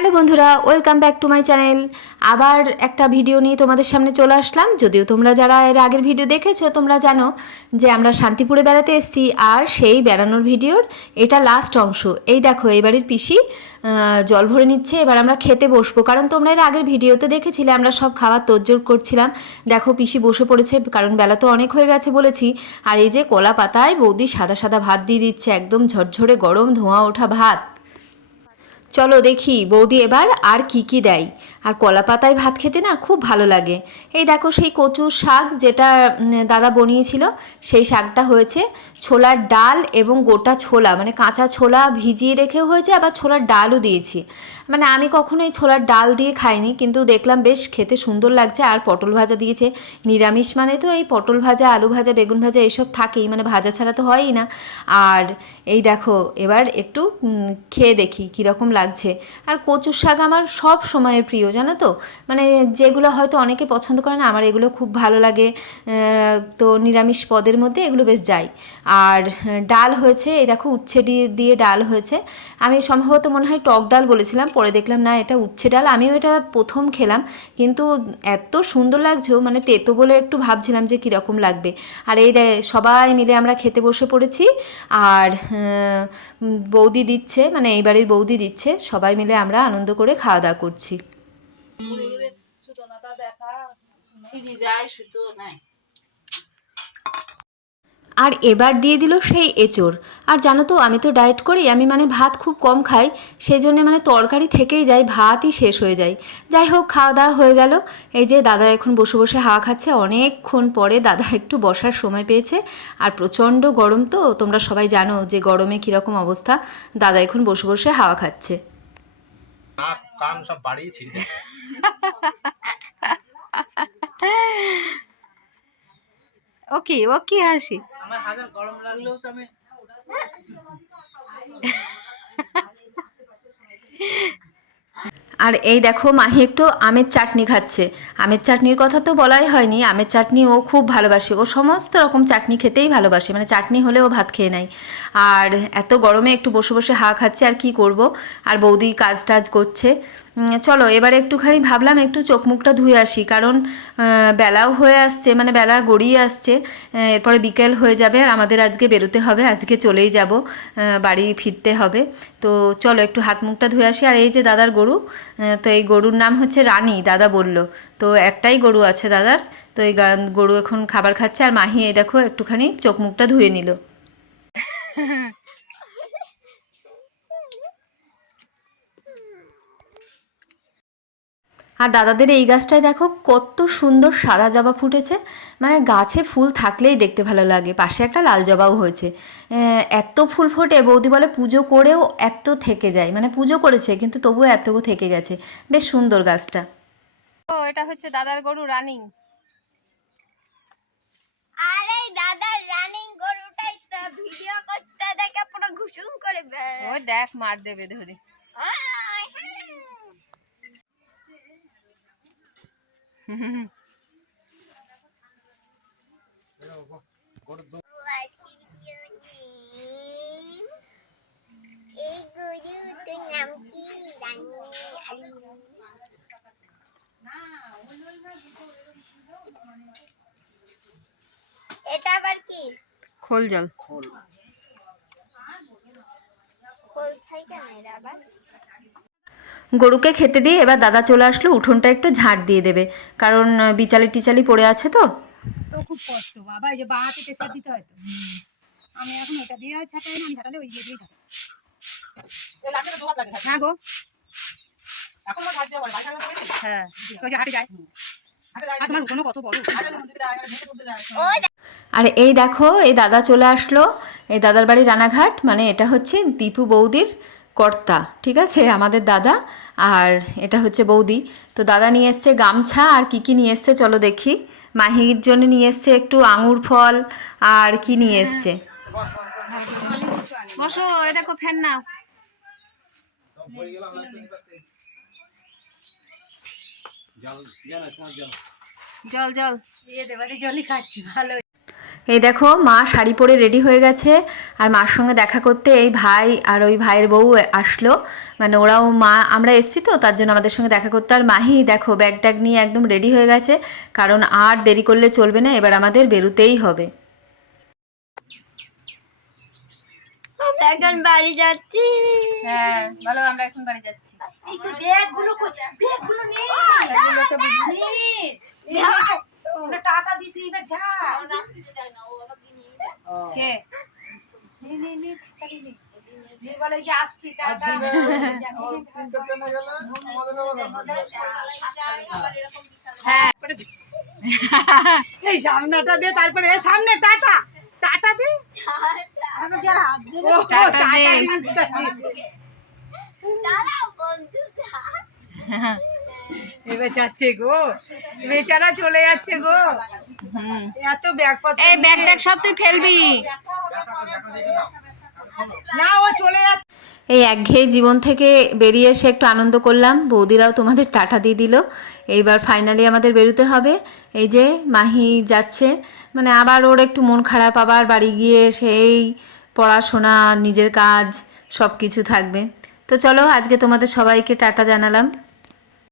Hello বন্ধুরা, welcome back to my channel. আবার একটা ভিডিও নিয়ে তোমাদের সামনে চলে আসলাম। যদিও তোমরা যারা এর আগের ভিডিও দেখেছো তোমরা জানো যে আমরা শান্তিপুরে বেড়াতে এসেছি, আর সেই বেড়ানোর ভিডিওর এটা লাস্ট অংশ। এই দেখো, এই বাড়ির পিসি জল ভরে নিচ্ছে। এবার আমরা খেতে বসবো, কারণ তোমরা এর আগের ভিডিওতে দেখেছিলে আমরা সব খাবার তোড়জোড় করছিলাম। দেখো পিসি বসে পড়েছে, কারণ বেলা তো অনেক হয়ে গেছে বলেছি। আর এই যে কলা পাতায় বৌদি সাদা সাদা ভাত দিয়ে দিচ্ছে, একদম ঝরঝরে গরম ধোঁয়া ওঠা ভাত। চলো দেখি বৌদি এবার আর কি কি দেয়। আর কলা পাতায় ভাত খেতে না খুব ভালো লাগে। এই দেখো সেই কচুর শাক যেটা দাদা বনিয়েছিল, সেই শাকটা হয়েছে। ছোলার ডাল এবং গোটা ছোলা, মানে কাঁচা ছোলা ভিজিয়ে রেখেও হয়েছে, আবার ছোলার ডালও দিয়েছি। মানে আমি কখনো এই ছোলার ডাল দিয়ে খাইনি, কিন্তু দেখলাম বেশ খেতে সুন্দর লাগছে। আর পটল ভাজা দিয়েছে। নিরামিষ মানে তো এই পটল ভাজা, আলু ভাজা, বেগুন ভাজা এইসব থাকেই, মানে ভাজা ছাড়া তো হয়ই না। আর এই দেখো এবার একটু খেয়ে দেখি কীরকম লাগছে। আর কচুর শাক আমার সব সময়ের প্রিয়, জানো তো। মানে যেগুলো হয়তো অনেকে পছন্দ করে না, আমার এগুলো খুব ভালো লাগে। তো নিরামিষ পদের মধ্যে এগুলো বেশ যায়। আর ডাল হয়েছে, এই দেখো উচ্ছে দিয়ে ডাল হয়েছে। আমি সম্ভবত মনে হয় টক ডাল বলেছিলাম, পরে দেখলাম না এটা উচ্ছে ডাল। আমিও এটা প্রথম খেলাম, কিন্তু এত সুন্দর লাগছে, মানে তেতো বলে একটু ভাবছিলাম যে কীরকম লাগবে। আর এই সবাই মিলে আমরা খেতে বসে পড়েছি। আর বৌদি দিচ্ছে, মানে এই বাড়ির বৌদি দিচ্ছে, সবাই মিলে আমরা আনন্দ করে খাওয়া দাওয়া করছি। আর এবার দিয়ে দিল সেই এঁচোড়। আর জানো তো আমি তো ডায়েট করি, আমি মানে ভাত খুব কম খাই, সেই জন্যে মানে তরকারি থেকেই যায়, ভাতই শেষ হয়ে যায়। যাই হোক, খাওয়া দাওয়া হয়ে গেল। এই যে দাদা এখন বসে বসে হাওয়া খাচ্ছে, অনেকক্ষণ পরে দাদা একটু বসার সময় পেয়েছে। আর প্রচণ্ড গরম তো, তোমরা সবাই জানো যে গরমে কীরকম অবস্থা। দাদা এখন বসে বসে হাওয়া খাচ্ছে। ওকে ও কি হাসি, আমার হাজার গরম লাগলেও তো আমি আর এই দেখো মাহি একটু আমের চাটনি খাচ্ছে। আমের চাটনির কথা তো বলাই হয়নি, আমের চাটনি ও খুব ভালোবাসে, ও সমস্ত রকম চাটনি খেতেই ভালোবাসে, মানে চাটনি হলে ও ভাত খেয়ে নেয়। আর এত গরমে একটু বসে বসে হাওয়া খাচ্ছে, আর কি করব। আর বৌদি কাজ টাজ করছে। চলো এবারে একটুখানি ভাবলাম একটু চোখ মুখটা ধুয়ে আসি, কারণ বেলাও হয়ে আসছে, মানে বেলা গড়িয়ে আসছে। এরপরে বিকেল হয়ে যাবে, আর আমাদের আজকে বেরোতে হবে, আজকে চলেই যাব, বাড়ি ফিরতে হবে। তো চলো একটু হাত মুখটা ধুয়ে আসি। আর এই যে দাদার গরু, তো এই গরুর নাম হচ্ছে রানী, দাদা বলল। তো একটাই গরু আছে দাদার। তো এই গরু এখন খাবার খাচ্ছে, আর মাহি এই দেখো একটুখানি চোখ মুখটা ধুয়ে নিল। আর দাদাদের এই গাছটায় দেখো কত সুন্দর সাদা জবা ফুটেছে, মানে গাছে ফুল থাকলেই দেখতে ভালো লাগে। পাশে একটা লাল জবাও হয়েছে। এত ফুল ফোটে, বৌদি বলে পুজো করেও এত থেকে যায়, মানে পুজো করেছে কিন্তু তবুও এত থেকে গেছে। বেশ সুন্দর গাছটা। ও এটা হচ্ছে দাদার গরু রানিং। আরে দাদার রানিং গরুটাই তো ভিডিও করতে দেখে পুরো ঘুষুম করে ওই দেখ মার দেবে ধরে। এই গরুটার নাম কি? রানী। এটা আবার কি? খোল জল। খোল খাই কেন এরা আবার? গরুকে খেতে দিয়ে এবার দাদা চলে আসলো, উঠোনটা একটু ঝাঁট দিয়ে দেবে, কারণ বিচালি টিচালি পড়ে আছে তো। তো খুব কষ্ট বাবা, এই যে বা হাতে প্রেসার দিতে হয় তো। আমি এখন ওটা দিয়ে ছাটাই না, আমি ছাটালে ওই দিয়ে দিয়েই ছাটাই। হ্যাঁ গো, হ্যাঁ ওই যে হাঁটে যায়। আর তোমার উঠোনও কত বড়। আর এই দেখো এই দাদা চলে আসলো। এই দাদার বাড়ি রানাঘাট, মানে এটা হচ্ছে দীপু বৌদির কর্তা, ঠিক আছে, আমাদের দাদা। আর এটা হচ্ছে বৌদি। তো দাদা নিয়ে এসছে গামছা, আর কি কি নিয়ে এসছে চলো দেখি। মাহির জন্য নিয়ে এসছে একটু আঙুর ফল, আর কি নিয়ে এসছে। বসো, এ দেখো ফ্যান নাও। জল জল জলই খাচ্ছি ভালো। এই দেখো মা শাড়ি পরে রেডি হয়ে গেছে, আর মার সঙ্গে দেখা করতে এই ভাই আর ওই ভাইয়ের বউ আসলো, মানে ওরাও মা আমরা এসছি তো তার জন্য আমাদের সঙ্গে দেখা করতে। আর মাহি দেখো ব্যাগ ট্যাগ নিয়ে একদম রেডি হয়ে গেছে, কারণ আর দেরি করলে চলবে না, এবার আমাদের বেরোতেই হবে। আমরা এখন বাড়ি যাচ্ছি। হ্যাঁ ভালো, আমরা এখন বাড়ি যাচ্ছি। এই তো ব্যাগগুলো নে, ব্যাগগুলোকে নে, ওটা টাকা দি, তুই এবার যা। কে নে তাড়াতাড়ি নে, যে বলে যে আসছি টাটা। হ্যাঁ এই সামনেটা দে, তারপরে এই সামনে টাটা টাটা দে, টাটা দে। দাঁড়াও বন্ধু, এবার যাচ্ছে গো, বেচারা চলে যাচ্ছে গো। এত ব্যাগপত্র, এই ব্যাগ ট্যাগ সব তুই ফেলবি। না ও চলে যাচ্ছে। এই একঘেয়ে জীবন থেকে বেরিয়ে এসে একটু আনন্দ করলাম, বৌদিরাও তোমাদের টাটা দিয়ে দিল। এইবার ফাইনালি আমাদের বেরোতে হবে। এই যে মাহি যাচ্ছে, মানে আবার ওর একটু মন খারাপ, আবার বাড়ি গিয়ে সেই পড়াশোনা নিজের কাজ সব কিছু থাকবে। তো চলো আজকে তোমাদের সবাইকে টাটা জানালাম।